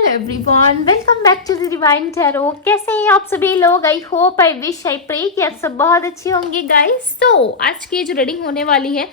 Hello everyone, welcome back to the divine tarot. कैसे हैं आप सभी लोग? I hope, I wish, I pray कि आप सब बहुत अच्छे होंगे गाइस। तो आज की जो रीडिंग होने वाली है,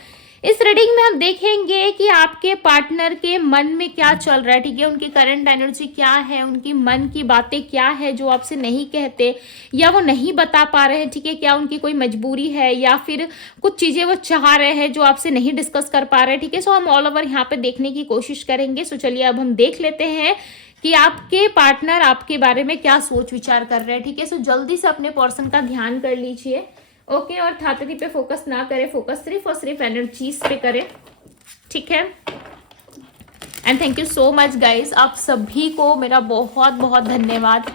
इस रीडिंग में हम देखेंगे कि आपके पार्टनर के मन में क्या चल रहा है। ठीक है, उनकी करंट एनर्जी क्या है, उनकी मन की बातें क्या है जो आपसे नहीं कहते या वो नहीं बता पा रहे हैं। ठीक है, क्या उनकी कोई मजबूरी है या फिर कुछ चीजें वो चाह रहे हैं जो आपसे नहीं डिस्कस कर पा रहे हैं। ठीक है, सो हम ऑल ओवर यहाँ पे देखने की कोशिश करेंगे। सो चलिए अब हम देख लेते हैं कि आपके पार्टनर आपके बारे में क्या सोच विचार कर रहे हैं। ठीक है, सो जल्दी से अपने पर्सन का ध्यान कर लीजिए। ओके, और थातरी पे फोकस ना करें, फोकस सिर्फ और सिर्फ एनर्जीज पे करें। ठीक है, and thank you so much guys, आप सभी को मेरा बहुत बहुत धन्यवाद।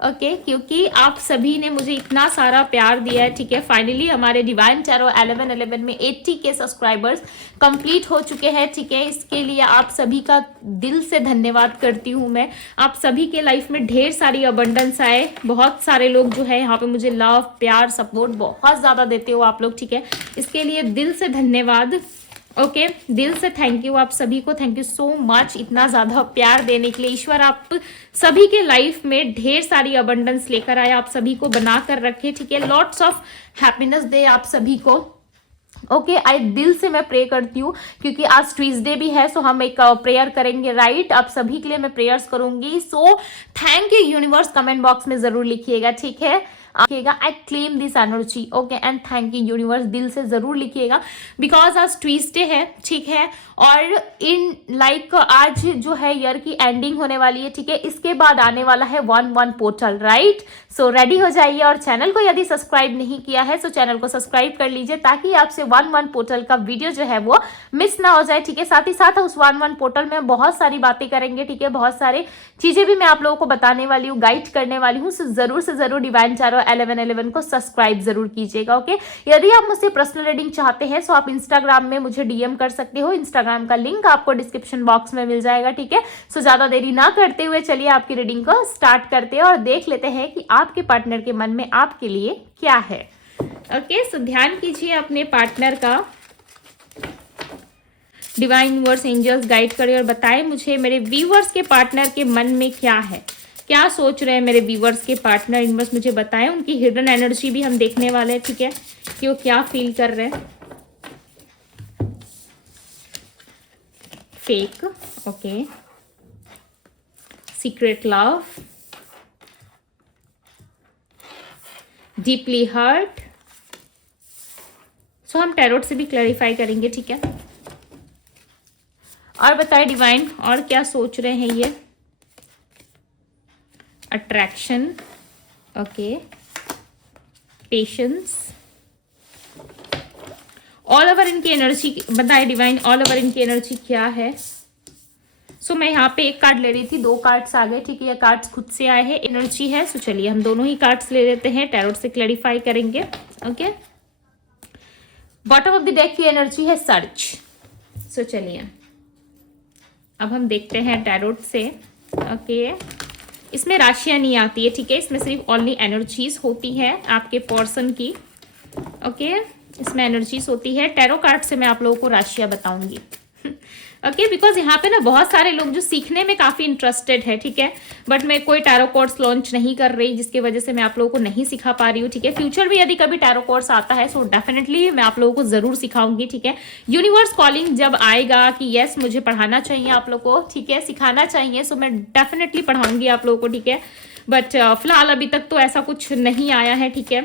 ओके, क्योंकि आप सभी ने मुझे इतना सारा प्यार दिया है। ठीक है, फाइनली हमारे डिवाइन टैरो 1111 में 80 के सब्सक्राइबर्स कंप्लीट हो चुके हैं। ठीक है, इसके लिए आप सभी का दिल से धन्यवाद करती हूँ मैं। आप सभी के लाइफ में ढेर सारी अबंडेंस आए। बहुत सारे लोग जो है यहाँ पे मुझे लव, प्यार, सपोर्ट बहुत ज़्यादा देते हो आप लोग। ठीक है, इसके लिए दिल से धन्यवाद। ओके, दिल से थैंक यू आप सभी को। थैंक यू सो मच इतना ज़्यादा प्यार देने के लिए। ईश्वर आप सभी के लाइफ में ढेर सारी अबंडेंस लेकर आए, आप सभी को बना कर रखे। ठीक है, लॉट्स ऑफ हैप्पीनेस दे आप सभी को। ओके, आई दिल से मैं प्रे करती हूँ क्योंकि आज ट्यूसडे भी है। सो हम एक प्रेयर करेंगे, राइट? आप सभी के लिए मैं प्रेयर्स करूंगी। So thank you universe, comment box में जरूर लिखिएगा। ठीक है, I claim this energy. Okay, and thank you universe, दिल से जरूर लिखिएगा बिकॉज आज ट्यूसडे है। ठीक है, और इन लाइक आज जो है ईयर की एंडिंग होने वाली है। ठीक है, इसके बाद आने वाला है 1-1 पोर्टल, राइट? सो रेडी हो जाइए, और चैनल को यदि सब्सक्राइब नहीं किया है तो चैनल को सब्सक्राइब कर लीजिए ताकि आपसे 1-1 पोर्टल का वीडियो जो है वो मिस ना हो जाए। ठीक है, साथ ही साथ उस 1-1 पोर्टल में बहुत सारी बातें करेंगे। ठीक है, बहुत सारे चीजें भी मैं आप लोगों को बताने वाली हूँ, गाइड करने वाली हूँ। सो जरूर से जरूर डिवाइन टैरो 1111 को सब्सक्राइब जरूर कीजिएगा। ओके, यदि आप मुझसे पर्सनल रीडिंग चाहते हैं तो आप इंस्टाग्राम में मुझे डीएम कर सकते हो। इंस्टाग्राम का लिंक आपको डिस्क्रिप्शन बॉक्स में मिल जाएगा। ठीक है, सो ज्यादा देरी ना करते हुए चलिए आपकी रीडिंग को स्टार्ट करते हैं और देख लेते हैं कि आपके पार्टनर के मन में आपके लिए क्या है। ओके, सो ध्यान कीजिए अपने पार्टनर का। डिवाइन यूनिवर्स, एंजल्स गाइड करें और बताएं मुझे मेरे व्यूवर्स के पार्टनर के मन में क्या है, क्या सोच रहे हैं मेरे व्यूवर्स के पार्टनर। यूनिवर्स मुझे बताएं, उनकी हिडन एनर्जी भी हम देखने वाले हैं। ठीक है, कि वो क्या फील कर रहे हैं। Fake, okay, secret love, deeply hurt. So हम टैरोट से भी क्लैरिफाई करेंगे। ठीक है, और बताएं डिवाइन और क्या सोच रहे हैं ये। Attraction, okay, patience, all over इनकी एनर्जी बताएं डिवाइन, ऑल ओवर इनकी एनर्जी क्या है। सो मैं यहाँ पे एक कार्ड ले रही थी, 2 कार्ड्स आ गए। ठीक है, ये कार्ड्स खुद से आए हैं, एनर्जी है। सो चलिए हम दोनों ही कार्ड्स ले लेते हैं, टैरोट से क्लैरिफाई करेंगे। Okay, bottom of the deck की एनर्जी है सर्च। सो चलिए अब हम देखते हैं टैरोट से। ओके, इसमें राशियां नहीं आती है। ठीक है, इसमें सिर्फ ओनली एनर्जीज होती है आपके पर्सन की। ओके, इसमें एनर्जीज होती है। टैरो कार्ड से मैं आप लोगों को राशियां बताऊंगी। ओके, बिकॉज यहाँ पे ना बहुत सारे लोग जो सीखने में काफी इंटरेस्टेड है। ठीक है, बट मैं कोई टैरो कोर्स लॉन्च नहीं कर रही जिसकी वजह से मैं आप लोगों को नहीं सिखा पा रही हूँ। ठीक है, फ्यूचर में यदि कभी टैरो कोर्स आता है सो डेफिनेटली मैं आप लोगों को जरूर सिखाऊंगी। ठीक है, यूनिवर्स कॉलिंग जब आएगा कि यस मुझे पढ़ाना चाहिए आप लोग को, ठीक है, सिखाना चाहिए, सो मैं डेफिनेटली पढ़ाऊंगी आप लोगों को। ठीक है, बट फिलहाल अभी तक तो ऐसा कुछ नहीं आया है। ठीक है,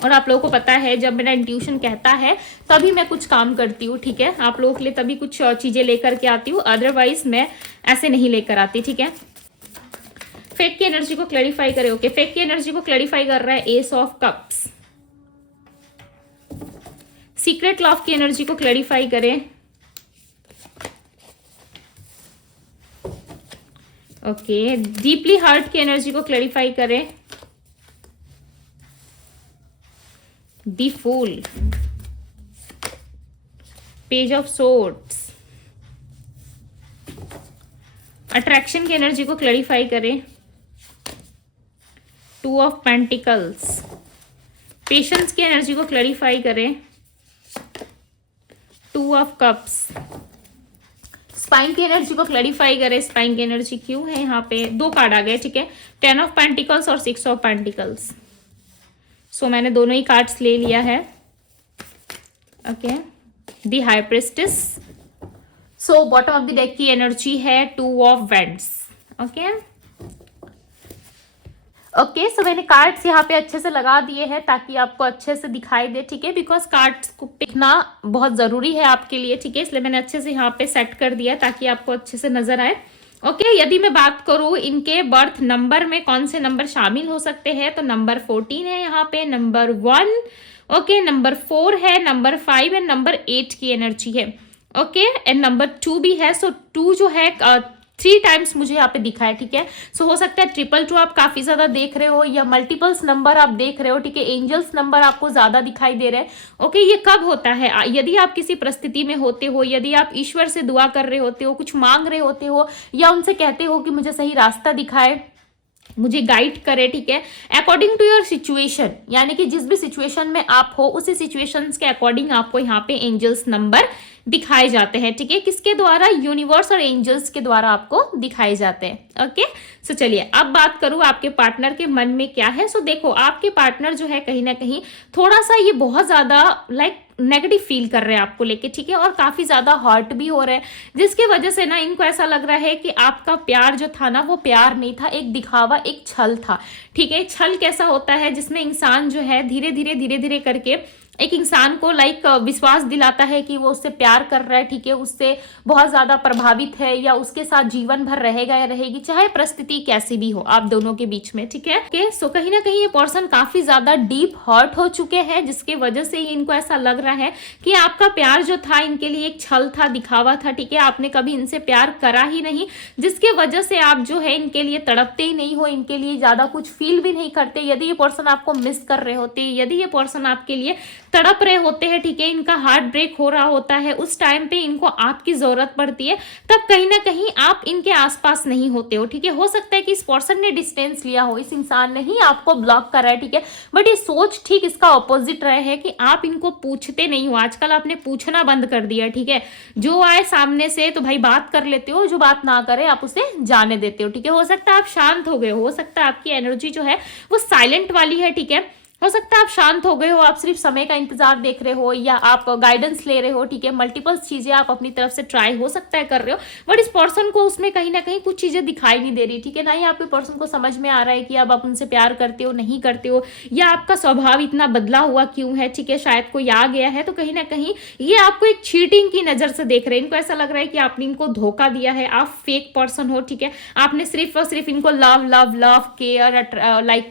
और आप लोगों को पता है जब मेरा इंट्यूशन कहता है तभी मैं कुछ काम करती हूँ। ठीक है, आप लोगों के लिए तभी कुछ चीजें लेकर के आती हूँ, अदरवाइज मैं ऐसे नहीं लेकर आती। ठीक है, फेक की एनर्जी को क्लैरिफाई करें। ओके, फेक की एनर्जी को क्लैरिफाई कर रहा है ace of cups. Secret love की एनर्जी को क्लैरिफाई करें। ओके, डीपली हर्ट की एनर्जी को क्लैरिफाई करें। The fool, page of swords, attraction की एनर्जी को क्लैरिफाई करें। 2 ऑफ पेंटिकल्स, पेशेंस की एनर्जी को क्लैरिफाई करें। 2 ऑफ कप्स, स्पाइन की एनर्जी को क्लैरिफाई करें। स्पाइन की एनर्जी क्यों है यहाँ पे? 2 कार्ड आ गए, ठीक है, 10 ऑफ पेंटिकल्स और 6 ऑफ पेंटिकल्स। सो मैंने दोनों ही कार्ड्स ले लिया है। Okay, the high priestess. So bottom of the deck की एनर्जी है 2 ऑफ वैंड्स। ओके ओके, सो मैंने कार्ड्स यहाँ पे अच्छे से लगा दिए हैं ताकि आपको अच्छे से दिखाई दे, ठीक है, बिकॉज कार्ड्स को पिकना बहुत ज़रूरी है आपके लिए, ठीक है, इसलिए मैंने अच्छे से यहाँ पे सेट कर दिया ताकि आपको अच्छे से नजर आए। ओके, यदि मैं बात करूँ इनके बर्थ नंबर में कौन से नंबर शामिल हो सकते हैं, तो नंबर 14 है यहाँ पे, नंबर 1, ओके, नंबर 4 है, नंबर 5 एंड नंबर 8 की एनर्जी है। ओके, एंड नंबर 2 भी है। सो 2 जो है 3 टाइम्स मुझे यहाँ पे दिखा है, ठीक है। सो हो सकता है 222 आप काफी ज्यादा देख रहे हो या मल्टीपल्स नंबर आप देख रहे हो, ठीक है, एंजल्स नंबर आपको ज्यादा दिखाई दे रहे हैं। ओके, ये कब होता है? यदि आप किसी परिस्थिति में होते हो, यदि आप ईश्वर से दुआ कर रहे होते हो, कुछ मांग रहे होते हो या उनसे कहते हो कि मुझे सही रास्ता दिखाए, मुझे गाइड करे, ठीक है, अकॉर्डिंग टू योर सिचुएशन, यानी कि जिस भी सिचुएशन में आप हो उसी सिचुएशंस के अकॉर्डिंग आपको यहाँ पे एंजल्स नंबर दिखाए जाते हैं, ठीक है, किसके द्वारा? यूनिवर्स और एंजल्स के द्वारा आपको दिखाए जाते हैं। ओके, सो चलिए अब बात करूं आपके पार्टनर के मन में क्या है। सो देखो, आपके पार्टनर जो है कहीं ना कहीं थोड़ा सा ये बहुत ज्यादा नेगेटिव फील कर रहे हैं आपको लेके, ठीक है, और काफी ज्यादा हर्ट भी हो रहे हैं, जिसकी वजह से ना इनको ऐसा लग रहा है कि आपका प्यार जो था ना वो प्यार नहीं था, एक दिखावा, एक छल था, ठीक है। छल कैसा होता है? जिसमें इंसान जो है धीरे धीरे करके एक इंसान को विश्वास दिलाता है कि वो उससे प्यार कर रहा है, ठीक है, उससे बहुत ज्यादा प्रभावित है या उसके साथ जीवन भर रहेगा या रहेगी, चाहे परिस्थिति कैसी भी हो आप दोनों के बीच में, ठीक है। ओके, सो कहीं ना कहीं ये पर्सन काफी ज्यादा डीप हर्ट हो चुके हैं, जिसके वजह से इनको ऐसा लग रहा है कि आपका प्यार जो था इनके लिए एक छल था, दिखावा था, ठीक है, आपने कभी इनसे प्यार करा ही नहीं, जिसके वजह से आप जो है इनके लिए तड़पते ही नहीं हो, इनके लिए ज्यादा कुछ फील भी नहीं करते। यदि ये पर्सन आपको मिस कर रहे होते, यदि ये पर्सन आपके लिए तड़प रहे होते हैं, ठीक है, इनका हार्ट ब्रेक हो रहा होता है, उस टाइम पे इनको आपकी जरूरत पड़ती है, तब कहीं ना कहीं आप इनके आसपास नहीं होते हो, ठीक है। हो सकता है कि इस पर्सन ने डिस्टेंस लिया हो, इस इंसान ने ही आपको ब्लॉक करा है, ठीक है, बट ये सोच ठीक इसका ऑपोजिट रहे है कि आप इनको पूछते नहीं हो। आजकल आपने पूछना बंद कर दिया, ठीक है, जो आए सामने से तो भाई बात कर लेते हो, जो बात ना करे आप उसे जाने देते हो, ठीक है। हो सकता है आप शांत हो गए हो सकता है आपकी एनर्जी जो है वो साइलेंट वाली है, ठीक है, हो सकता है आप शांत हो गए हो, आप सिर्फ समय का इंतजार देख रहे हो या आप गाइडेंस ले रहे हो, ठीक है, मल्टीपल चीजें आप अपनी तरफ से ट्राई हो सकता है कर रहे हो, बट इस पर्सन को उसमें कहीं ना कहीं कुछ चीजें दिखाई नहीं दे रही, ठीक है, ना ही आपके पर्सन को समझ में आ रहा है कि अब आप उनसे प्यार करते हो नहीं करते हो, या आपका स्वभाव इतना बदला हुआ क्यों है, ठीक है, शायद कोई आ गया है, तो कहीं ना कहीं ये आपको एक चीटिंग की नजर से देख रहे हैं। इनको ऐसा लग रहा है कि आपने इनको धोखा दिया है, आप फेक पर्सन हो, ठीक है, आपने सिर्फ और सिर्फ इनको love love love care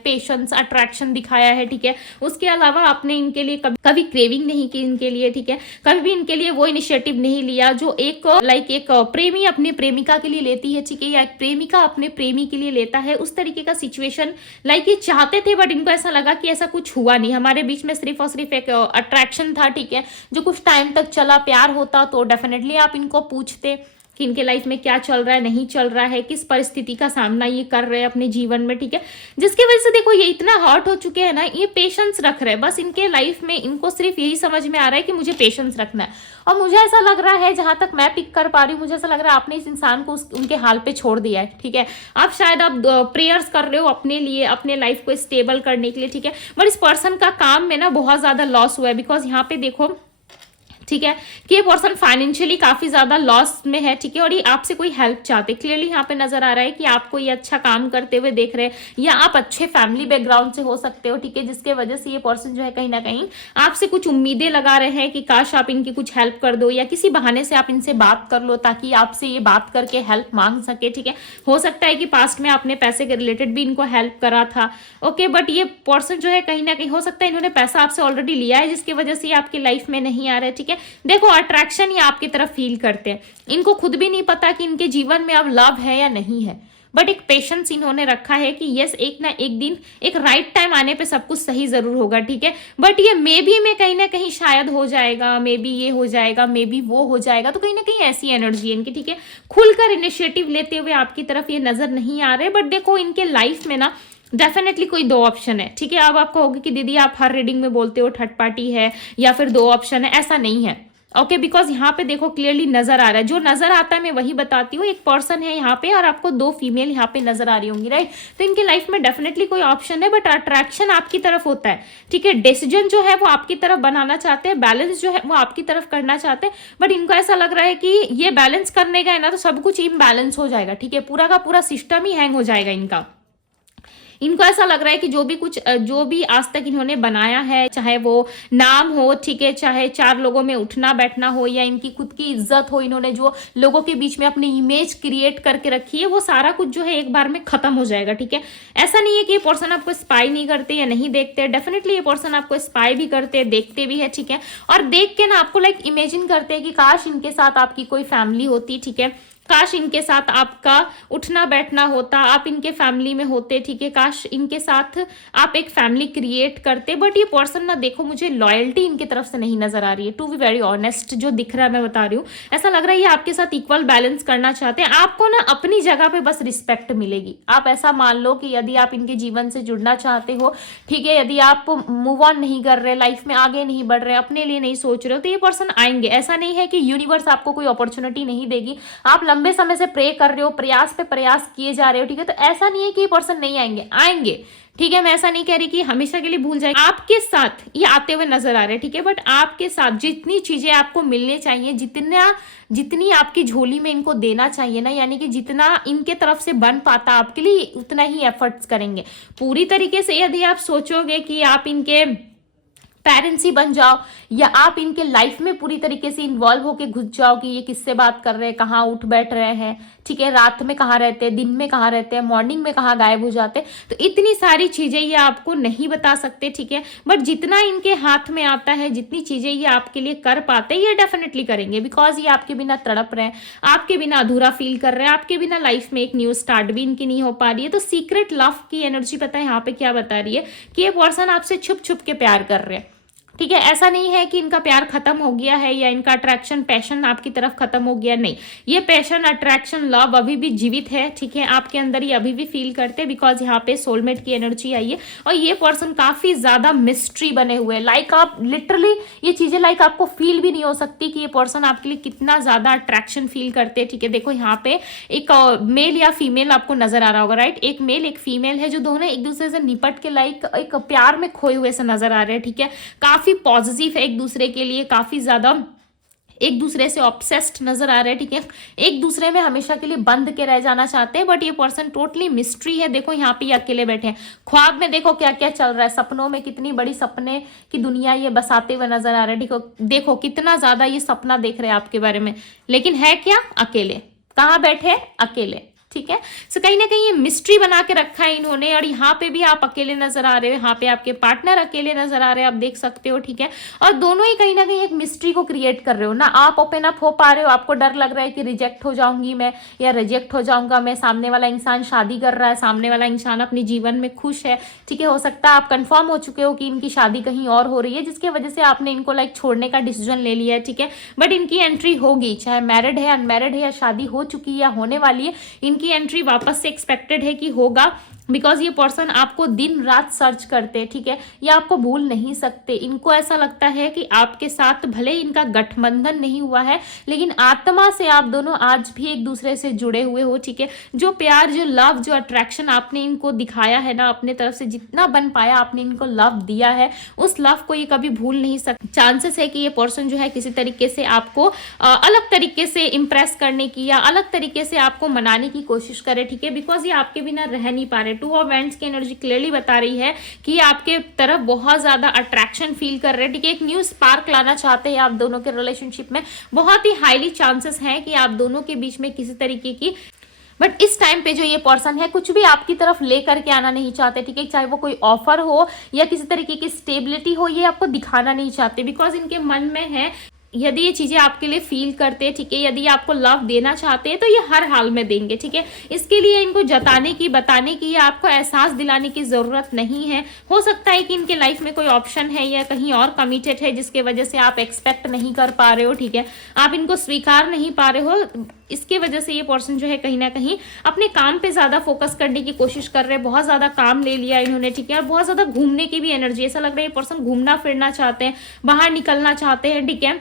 patience attraction दिखाया है, ठीक है, उसके अलावा आपने इनके लिए कभी क्रेविंग नहीं की इनके लिए, ठीक है, कभी भी इनके लिए वो इनिशिएटिव नहीं लिया जो एक एक प्रेमी अपने प्रेमिका के लिए लेती है, ठीक है, या एक प्रेमिका अपने प्रेमी के लिए लेता है, उस तरीके का सिचुएशन ये चाहते थे, बट इनको ऐसा लगा कि ऐसा कुछ हुआ नहीं, हमारे बीच में सिर्फ और सिर्फ एक अट्रैक्शन था, ठीक है, जो कुछ टाइम तक चला। प्यार होता तो डेफिनेटली आप इनको पूछते कि इनके लाइफ में क्या चल रहा है, नहीं चल रहा है, किस परिस्थिति का सामना ये कर रहे हैं अपने जीवन में, ठीक है, जिसकी वजह से देखो ये इतना हर्ट हो चुके हैं ना, ये पेशेंस रख रहे हैं, बस इनके लाइफ में इनको सिर्फ यही समझ में आ रहा है कि मुझे पेशेंस रखना है। और मुझे ऐसा लग रहा है, जहां तक मैं पिक कर पा रही हूँ, मुझे ऐसा लग रहा है आपने इस इंसान को उनके हाल पे छोड़ दिया है, ठीक है, आप शायद आप प्रेयर्स कर रहे हो अपने लिए, अपने लाइफ को स्टेबल करने के लिए, ठीक है, बट इस पर्सन का काम में ना बहुत ज्यादा लॉस हुआ है, बिकॉज यहाँ पे देखो, ठीक है, कि ये पर्सन फाइनेंशियली काफी ज्यादा लॉस में है, ठीक है, और ये आपसे कोई हेल्प चाहते, क्लियरली यहाँ पे नजर आ रहा है कि आपको ये अच्छा काम करते हुए देख रहे हैं, या आप अच्छे फैमिली बैकग्राउंड से हो सकते हो, ठीक है, जिसके वजह से ये पर्सन जो है कहीं ना कहीं आपसे कुछ उम्मीदें लगा रहे हैं कि काश आप इनकी कुछ हेल्प कर दो, या किसी बहाने से आप इनसे बात कर लो ताकि आपसे ये बात करके हेल्प मांग सके, ठीक है। हो सकता है कि पास्ट में आपने पैसे के रिलेटेड भी इनको हेल्प करा था, ओके, बट ये पर्सन जो है कहीं ना कहीं हो सकता है इन्होंने पैसा आपसे ऑलरेडी लिया है, जिसकी वजह से ये आपकी लाइफ में नहीं आ रहा है, ठीक है। देखो, अट्रैक्शन ही आपकी तरफ फील करते हैं, इनको खुद भी नहीं पता कि इनके जीवन में अब लव है या नहीं है, बट एक पेशेंस इन्होंने रखा है कि यस एक ना एक दिन एक राइट टाइम आने पे सब कुछ सही जरूर होगा, ठीक है, बट ये मे बी में कहीं ना कहीं शायद हो जाएगा, मे बी ये हो जाएगा, मे बी वो हो जाएगा, तो कहीं ना कहीं ऐसी एनर्जी है इनकी, ठीक है, खुलकर इनिशिएटिव लेते हुए आपकी तरफ ये नजर नहीं आ रहे, बट देखो इनके लाइफ में ना डेफिनेटली कोई 2 ऑप्शन है, ठीक है। अब आप कहोगे कि दीदी आप हर रीडिंग में बोलते हो थर्ड पार्टी है या फिर 2 ऑप्शन है, ऐसा नहीं है, ओके, बिकॉज यहाँ पे देखो क्लियरली नजर आ रहा है, जो नजर आता है मैं वही बताती हूँ। एक पर्सन है यहाँ पे और आपको 2 फीमेल यहाँ पे नजर आ रही होंगी, राइट। तो इनकी लाइफ में डेफिनेटली कोई ऑप्शन है, बट अट्रैक्शन आपकी तरफ होता है, ठीक है। डिसीजन जो है वो आपकी तरफ बनाना चाहते हैं, बैलेंस जो है वो आपकी तरफ करना चाहते हैं, बट इनको ऐसा लग रहा है कि ये बैलेंस करने गए ना तो सब कुछ इम्बैलेंस हो जाएगा, ठीक है। पूरा का पूरा सिस्टम ही हैंग हो जाएगा इनका। इनको ऐसा लग रहा है कि जो भी आज तक इन्होंने बनाया है, चाहे वो नाम हो, ठीक है, चाहे 4 लोगों में उठना बैठना हो, या इनकी खुद की इज्जत हो, इन्होंने जो लोगों के बीच में अपनी इमेज क्रिएट करके रखी है, वो सारा कुछ जो है एक बार में खत्म हो जाएगा, ठीक है। ऐसा नहीं है कि ये पर्सन आपको स्पाई नहीं करते या नहीं देखते, डेफिनेटली ये पर्सन आपको स्पाई भी करते हैं, देखते भी है, ठीक है। और देख के ना आपको लाइक इमेजिन करते हैं कि काश इनके साथ आपकी कोई फैमिली होती, ठीक है, काश इनके साथ आपका उठना बैठना होता, आप इनके फैमिली में होते, ठीक है, काश इनके साथ आप एक फैमिली क्रिएट करते। बट ये पर्सन ना देखो मुझे लॉयल्टी इनकी तरफ से नहीं नजर आ रही है, टू बी वेरी ऑनेस्ट, जो दिख रहा है मैं बता रही हूँ। ऐसा लग रहा है ये आपके साथ इक्वल बैलेंस करना चाहते हैं, आपको ना अपनी जगह पे बस रिस्पेक्ट मिलेगी। आप ऐसा मान लो कि यदि आप इनके जीवन से जुड़ना चाहते हो, ठीक है, यदि आप मूव ऑन नहीं कर रहे, लाइफ में आगे नहीं बढ़ रहे, अपने लिए नहीं सोच रहे हो, तो ये पर्सन आएंगे। ऐसा नहीं है कि यूनिवर्स आपको कोई अपॉर्चुनिटी नहीं देगी, आप लंबे समय से प्रे कर रहे हो, प्रयास पे प्रयास किए जा रहे हो, ठीक है। तो ऐसा नहीं है कि ये पर्सन नहीं आएंगे, आएंगे, ठीक है। मैं ऐसा नहीं कह रही कि हमेशा के लिए भूल जाएंगे, आपके साथ ये आते हुए नजर आ रहे हैं, ठीक है। बट आपके साथ जितनी चीजें आपको मिलने चाहिए, जितनी आपकी झोली में इनको देना चाहिए ना, यानी कि जितना इनके तरफ से बन पाता आपके लिए, उतना ही एफर्ट्स करेंगे। पूरी तरीके से यदि आप सोचोगे कि आप इनके पेरेंट्स ही बन जाओ, या आप इनके लाइफ में पूरी तरीके से इन्वॉल्व होके घुस जाओ कि ये किससे बात कर रहे हैं, कहाँ उठ बैठ रहे हैं, ठीक है, रात में कहाँ रहते हैं, दिन में कहाँ रहते हैं, मॉर्निंग में कहाँ गायब हो जाते हैं। तो इतनी सारी चीजें ये आपको नहीं बता सकते, ठीक है। बट जितना इनके हाथ में आता है, जितनी चीजें ये आपके लिए कर पाते हैं, ये डेफिनेटली करेंगे, बिकॉज ये आपके बिना तड़प रहे हैं, आपके बिना अधूरा फील कर रहे हैं, आपके बिना लाइफ में एक न्यू स्टार्ट भी इनकी नहीं हो पा रही है। तो सीक्रेट लव की एनर्जी पता है यहाँ पे क्या बता रही है, कि ये पर्सन आपसे छुप छुप के प्यार कर रहे हैं, ठीक है। ऐसा नहीं है कि इनका प्यार खत्म हो गया है या इनका अट्रैक्शन पैशन आपकी तरफ खत्म हो गया, नहीं, ये पैशन अट्रैक्शन लव अभी भी जीवित है, ठीक है, आपके अंदर ही अभी भी फील करते हैं, बिकॉज यहाँ पे सोलमेट की एनर्जी आई है। और ये पर्सन काफी ज्यादा मिस्ट्री बने हुए हैं, लाइक आप लिटरली ये चीजें लाइक आपको फील भी नहीं हो सकती कि ये पर्सन आपके लिए कितना ज्यादा अट्रैक्शन फील करते हैं, ठीक है। देखो यहाँ पे एक मेल या फीमेल आपको नजर आ रहा होगा, राइट, एक मेल एक फीमेल है, जो दोनों एक दूसरे से निपट के लाइक एक प्यार में खोए हुए से नजर आ रहे हैं, ठीक है। काफी पॉजिटिव है एक दूसरे के लिए, काफी ज्यादा एक दूसरे से ऑब्सेस्ड नजर आ रहे हैं, ठीक है, एक दूसरे में हमेशा के लिए बंध के रह जाना चाहते हैं। बट ये पर्सन टोटली मिस्ट्री है। देखो यहाँ पे ये अकेले बैठे हैं, ख्वाब में देखो क्या क्या चल रहा है, सपनों में कितनी बड़ी सपने की दुनिया ये बसाते हुए नजर आ रहे हैं, देखो कितना ज्यादा ये सपना देख रहे हैं आपके बारे में, लेकिन है क्या, अकेले, कहाँ बैठे, अकेले, ठीक है। सो कहीं ना कहीं ये मिस्ट्री बना के रखा है इन्होंने। और यहाँ पे भी आप अकेले नजर आ रहे हो, यहाँ पे आपके पार्टनर अकेले नजर आ रहे हैं, आप देख सकते हो, ठीक है। और दोनों ही कहीं ना कहीं एक मिस्ट्री को क्रिएट कर रहे हो ना, आप ओपन अप हो पा रहे हो, आपको डर लग रहा है कि रिजेक्ट हो जाऊंगी मैं या रिजेक्ट हो जाऊंगा मैं, सामने वाला इंसान शादी कर रहा है, सामने वाला इंसान अपने जीवन में खुश है, ठीक है। हो सकता है आप कंफर्म हो चुके हो कि इनकी शादी कहीं और हो रही है, जिसकी वजह से आपने इनको लाइक छोड़ने का डिसीजन ले लिया है, ठीक है। बट इनकी एंट्री होगी, चाहे मैरिड है, अनमैरिड है, या शादी हो चुकी है या होने वाली है, इनकी एंट्री वापस से एक्सपेक्टेड है कि होगा, बिकॉज ये पर्सन आपको दिन रात सर्च करते हैं, ठीक है, ये आपको भूल नहीं सकते। इनको ऐसा लगता है कि आपके साथ भले इनका गठबंधन नहीं हुआ है, लेकिन आत्मा से आप दोनों आज भी एक दूसरे से जुड़े हुए हो, ठीक है। जो प्यार, जो लव, जो अट्रैक्शन आपने इनको दिखाया है ना, अपने तरफ से जितना बन पाया आपने इनको लव दिया है, उस लव को ये कभी भूल नहीं सकते। चांसेस है कि ये पर्सन जो है किसी तरीके से आपको अलग तरीके से इंप्रेस करने की या अलग तरीके से आपको मनाने की कोशिश करे, ठीक है, बिकॉज ये आपके बिना रह नहीं पा रहे। 2 ऑफ वैंड्स की एनर्जी क्लियरली बता रही है कि ये आपके तरफ बहुत ज्यादा अट्रैक्शन फील कर रहे हैं, ठीक है, एक न्यू स्पार्क लाना चाहते हैं आप दोनों के रिलेशनशिप में। बहुत ही हाईली चांसेस हैं कि आप दोनों के बीच में किसी तरीके की, बट इस टाइम पे जो ये पर्सन है कुछ भी आपकी तरफ लेकर के आना नहीं चाहते, ठीक है, चाहे वो कोई ऑफर हो या किसी तरीके की स्टेबिलिटी हो, ये आपको दिखाना नहीं चाहते, बिकॉज इनके मन में है यदि ये चीजें आपके लिए फील करते हैं, ठीक है, यदि आपको लव देना चाहते हैं तो ये हर हाल में देंगे, ठीक है। इसके लिए इनको जताने की, बताने की या आपको एहसास दिलाने की जरूरत नहीं है। हो सकता है कि इनके लाइफ में कोई ऑप्शन है या कहीं और कमिटेड है, जिसके वजह से आप एक्सपेक्ट नहीं कर पा रहे हो, ठीक है, आप इनको स्वीकार नहीं पा रहे हो। इसके वजह से ये पर्सन जो है कहीं ना कहीं अपने काम पे ज्यादा फोकस करने की कोशिश कर रहे हैं, बहुत ज्यादा काम ले लिया इन्होंने, ठीक है, और बहुत ज्यादा घूमने की भी एनर्जी, ऐसा लग रहा है ये पर्सन घूमना फिरना चाहते हैं, बाहर निकलना चाहते हैं, ठीक है।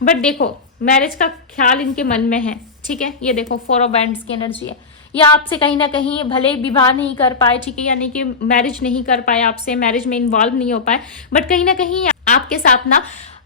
बट देखो मैरिज का ख्याल इनके मन में है, ठीक है। ये देखो 4 ऑफ बैंड्स की एनर्जी है। या आपसे कहीं ना कहीं भले विवाह नहीं कर पाए, ठीक है, यानी कि मैरिज नहीं कर पाए, आपसे मैरिज में इन्वॉल्व नहीं हो पाए, बट कहीं ना कहीं आपके साथ ना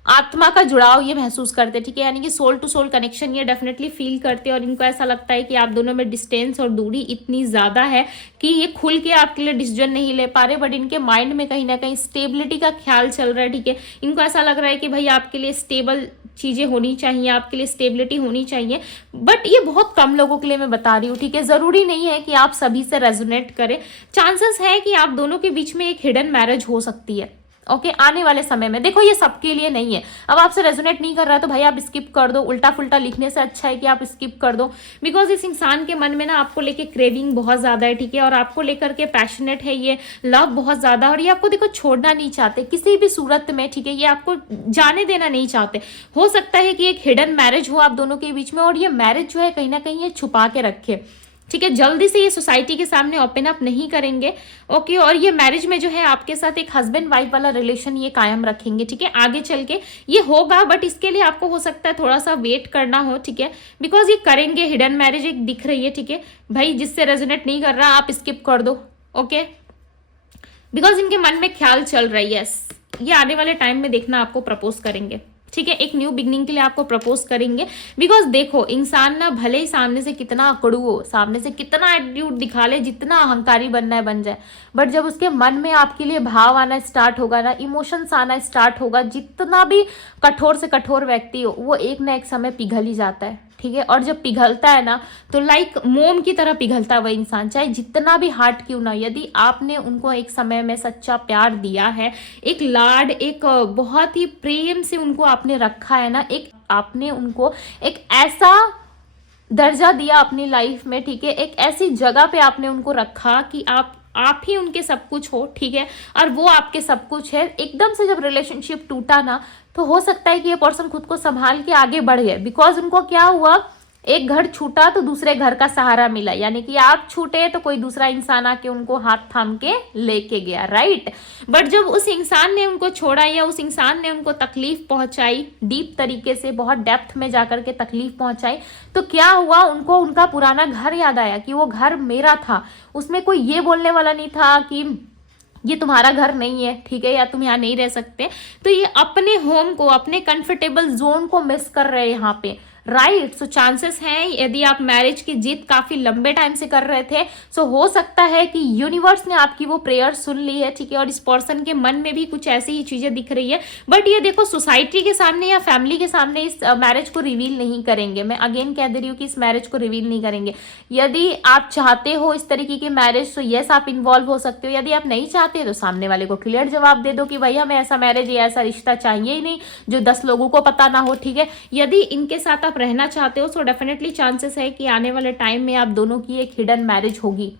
आत्मा का जुड़ाव ये महसूस करते, ठीक है, यानी कि सोल टू सोल कनेक्शन ये डेफिनेटली फील करते हैं। और इनको ऐसा लगता है कि आप दोनों में डिस्टेंस और दूरी इतनी ज़्यादा है कि ये खुल के आपके लिए डिसीजन नहीं ले पा रहे, बट इनके माइंड में कहीं ना कहीं स्टेबिलिटी का ख्याल चल रहा है, ठीक है। इनको ऐसा लग रहा है कि भाई आपके लिए स्टेबल चीज़ें होनी चाहिए, आपके लिए स्टेबिलिटी होनी चाहिए। बट ये बहुत कम लोगों के लिए मैं बता रही हूँ, ठीक है। ज़रूरी नहीं है कि आप सभी से रेजोनेट करें। चांसेस है कि आप दोनों के बीच में एक हिडन मैरिज हो सकती है, ओके, आने वाले समय में। देखो ये सबके लिए नहीं है। अब आपसे रेजोनेट नहीं कर रहा है तो भाई आप स्किप कर दो। उल्टा फुल्टा लिखने से अच्छा है कि आप स्किप कर दो, बिकॉज इस इंसान के मन में ना आपको लेके क्रेविंग बहुत ज्यादा है, ठीक है, और आपको लेकर के पैशनेट है, ये लव बहुत ज्यादा, और ये आपको देखो छोड़ना नहीं चाहते किसी भी सूरत में, ठीक है। ये आपको जाने देना नहीं चाहते। हो सकता है कि एक हिडन मैरिज हो आप दोनों के बीच में, और ये मैरिज जो है कहीं ना कहीं ये छुपा के रखे, ठीक है। जल्दी से ये सोसाइटी के सामने ओपन अप नहीं करेंगे, ओके। और ये मैरिज में जो है आपके साथ एक हस्बैंड वाइफ वाला रिलेशन ये कायम रखेंगे, ठीक है। आगे चल के ये होगा, बट इसके लिए आपको हो सकता है थोड़ा सा वेट करना हो, ठीक है, बिकॉज ये करेंगे। हिडन मैरिज एक दिख रही है, ठीक है भाई। जिससे रेजोनेट नहीं कर रहा आप स्किप कर दो, ओके, बिकॉज इनके मन में ख्याल चल रही है। ये आने वाले टाइम में देखना आपको प्रपोज करेंगे, ठीक है। एक न्यू बिगनिंग के लिए आपको प्रपोज करेंगे, बिकॉज देखो इंसान ना भले ही सामने से कितना अकड़ू हो, सामने से कितना एटीट्यूड दिखा ले, जितना अहंकारी बनना है बन जाए, बट जब उसके मन में आपके लिए भाव आना स्टार्ट होगा ना, इमोशंस आना स्टार्ट होगा, जितना भी कठोर से कठोर व्यक्ति हो वो एक ना एक समय पिघल ही जाता है, ठीक है। और जब पिघलता है ना तो लाइक मोम की तरह पिघलता है वह इंसान, चाहे जितना भी हार्ट क्यों ना। यदि आपने उनको एक समय में सच्चा प्यार दिया है, एक लाड, एक बहुत ही प्रेम से उनको आपने रखा है ना, एक आपने उनको एक ऐसा दर्जा दिया अपनी लाइफ में, ठीक है, एक ऐसी जगह पे आपने उनको रखा कि आप ही उनके सब कुछ हो, ठीक है, और वो आपके सब कुछ है। एकदम से जब रिलेशनशिप टूटा ना तो हो सकता है कि ये पर्सन खुद को संभाल के आगे बढ़ गए, बिकॉज उनको क्या हुआ, एक घर छूटा तो दूसरे घर का सहारा मिला, यानी कि आप छूटे तो कोई दूसरा इंसान आके उनको हाथ थाम के लेके गया, राइट। बट जब उस इंसान ने उनको छोड़ा या उस इंसान ने उनको तकलीफ पहुंचाई, डीप तरीके से बहुत डेप्थ में जाकर के तकलीफ पहुंचाई, तो क्या हुआ, उनको उनका पुराना घर याद आया कि वो घर मेरा था। उसमें कोई ये बोलने वाला नहीं था कि ये तुम्हारा घर नहीं है, ठीक है, या तुम यहाँ नहीं रह सकते। तो ये अपने होम को, अपने कंफर्टेबल जोन को मिस कर रहे हैं यहाँ पे, राइट। सो चांसेस हैं, यदि आप मैरिज की जिद काफी लंबे टाइम से कर रहे थे, सो हो सकता है कि यूनिवर्स ने आपकी वो प्रेयर सुन ली है, ठीक है, और इस पर्सन के मन में भी कुछ ऐसी ही चीजें दिख रही है। बट ये देखो सोसाइटी के सामने या फैमिली के सामने इस मैरिज को रिवील नहीं करेंगे। मैं अगेन कह दे रही हूँ कि इस मैरिज को रिवील नहीं करेंगे। यदि आप चाहते हो इस तरीके की मैरिज तो यस आप इन्वॉल्व हो सकते हो। यदि आप नहीं चाहते तो सामने वाले को क्लियर जवाब दे दो कि भाई हमें ऐसा मैरिज या ऐसा रिश्ता चाहिए ही नहीं जो 10 लोगों को पता ना हो, ठीक है। यदि इनके साथ आप रहना चाहते हो सो डेफिनेटली चांसेस है कि आने वाले टाइम में आप दोनों की एक हिडन मैरिज होगी,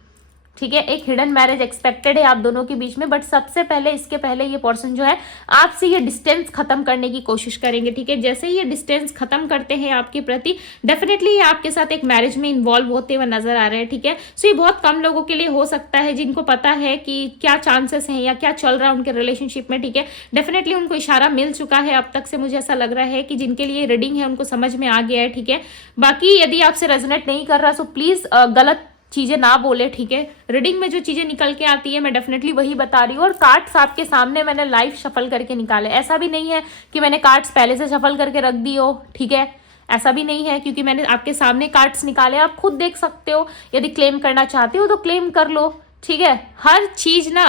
ठीक है। एक हिडन मैरिज एक्सपेक्टेड है आप दोनों के बीच में, बट सबसे पहले इसके पहले ये पर्सन जो है आपसे ये डिस्टेंस खत्म करने की कोशिश करेंगे, ठीक है। जैसे ही ये डिस्टेंस खत्म करते हैं आपके प्रति, डेफिनेटली ये आपके साथ एक मैरिज में इन्वॉल्व होते हुए नजर आ रहे हैं, ठीक है। सो ये बहुत कम लोगों के लिए हो सकता है जिनको पता है कि क्या चांसेस हैं या क्या चल रहा है उनके रिलेशनशिप में, ठीक है। डेफिनेटली उनको इशारा मिल चुका है अब तक से, मुझे ऐसा लग रहा है कि जिनके लिए रीडिंग है उनको समझ में आ गया है, ठीक है। बाकी यदि आपसे रेजोनेट नहीं कर रहा सो प्लीज गलत चीजें ना बोले, ठीक है। रीडिंग में जो चीजें निकल के आती है मैं डेफिनेटली वही बता रही हूँ, और कार्ड्स आपके सामने मैंने लाइव शफल करके निकाले। ऐसा भी नहीं है कि मैंने कार्ड्स पहले से शफल करके रख दी हो, ठीक है, ऐसा भी नहीं है, क्योंकि मैंने आपके सामने कार्ड्स निकाले, आप खुद देख सकते हो। यदि क्लेम करना चाहते हो तो क्लेम कर लो, ठीक है। हर चीज ना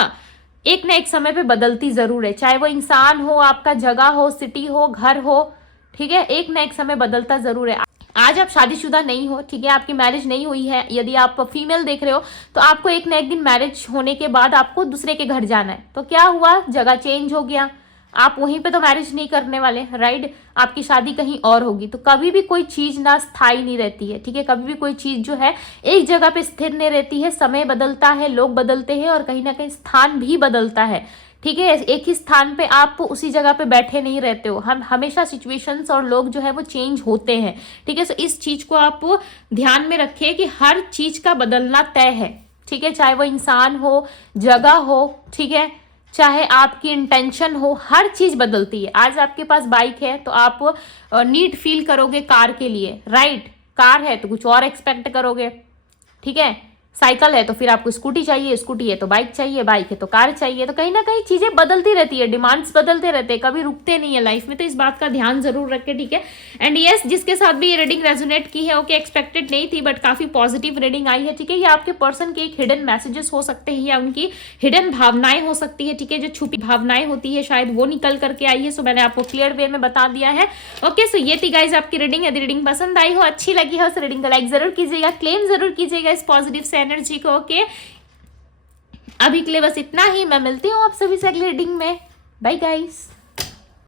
एक समय पे बदलती जरूर है, चाहे वो इंसान हो, आपका जगह हो, सिटी हो, घर हो, ठीक है, एक ना एक समय बदलता जरूर है। आज आप शादीशुदा नहीं हो, ठीक है, आपकी मैरिज नहीं हुई है, यदि आप फीमेल देख रहे हो तो आपको एक ना एक दिन मैरिज होने के बाद आपको दूसरे के घर जाना है, तो क्या हुआ, जगह चेंज हो गया, आप वहीं पे तो मैरिज नहीं करने वाले, राइट। आपकी शादी कहीं और होगी। तो कभी भी कोई चीज ना स्थायी नहीं रहती है, ठीक है, कभी भी कोई चीज जो है एक जगह पे स्थिर नहीं रहती है। समय बदलता है, लोग बदलते हैं, और कहीं ना कहीं स्थान भी बदलता है, ठीक है। एक ही स्थान पे आप उसी जगह पे बैठे नहीं रहते हो, हम हमेशा सिचुएशंस और लोग जो है वो चेंज होते हैं, ठीक है। सो इस चीज को आप ध्यान में रखिए कि हर चीज का बदलना तय है, ठीक है, चाहे वो इंसान हो, जगह हो, ठीक है, चाहे आपकी इंटेंशन हो, हर चीज बदलती है। आज आपके पास बाइक है तो आप नीड फील करोगे कार के लिए, राइट। कार है तो कुछ और एक्सपेक्ट करोगे, ठीक है। साइकिल है तो फिर आपको स्कूटी चाहिए, स्कूटी है तो बाइक चाहिए, बाइक है तो कार चाहिए। तो कहीं ना कहीं चीजें बदलती रहती है, डिमांड्स बदलते रहते हैं, कभी रुकते नहीं है लाइफ में। तो इस बात का ध्यान जरूर रखें, ठीक है। एंड यस, जिसके साथ भी ये रीडिंग रेजोनेट की है, ओके, एक्सपेक्टेड नहीं थी बट काफी पॉजिटिव रीडिंग आई है, ठीक है। ये आपके पर्सन के एक हिडन मैसेजेस हो सकते हैं या उनकी हिडन भावनाएं हो सकती है, ठीक है। जो छुपी भावनाएं होती है शायद वो निकल करके आई है। सो मैंने आपको क्लियर वे में बता दिया है, ओके। सो ये थी गाइज आपकी रीडिंग। यदि रीडिंग पसंद आई हो, अच्छी लगी हो, तो रीडिंग को लाइक जरूर कीजिएगा, क्लेम जरूर कीजिएगा इस पॉजिटिव से एनर्जी को, ओके। अभी के लिए बस इतना ही। मैं मिलती हूँ आप सभी से अगली रीडिंग में। Bye guys.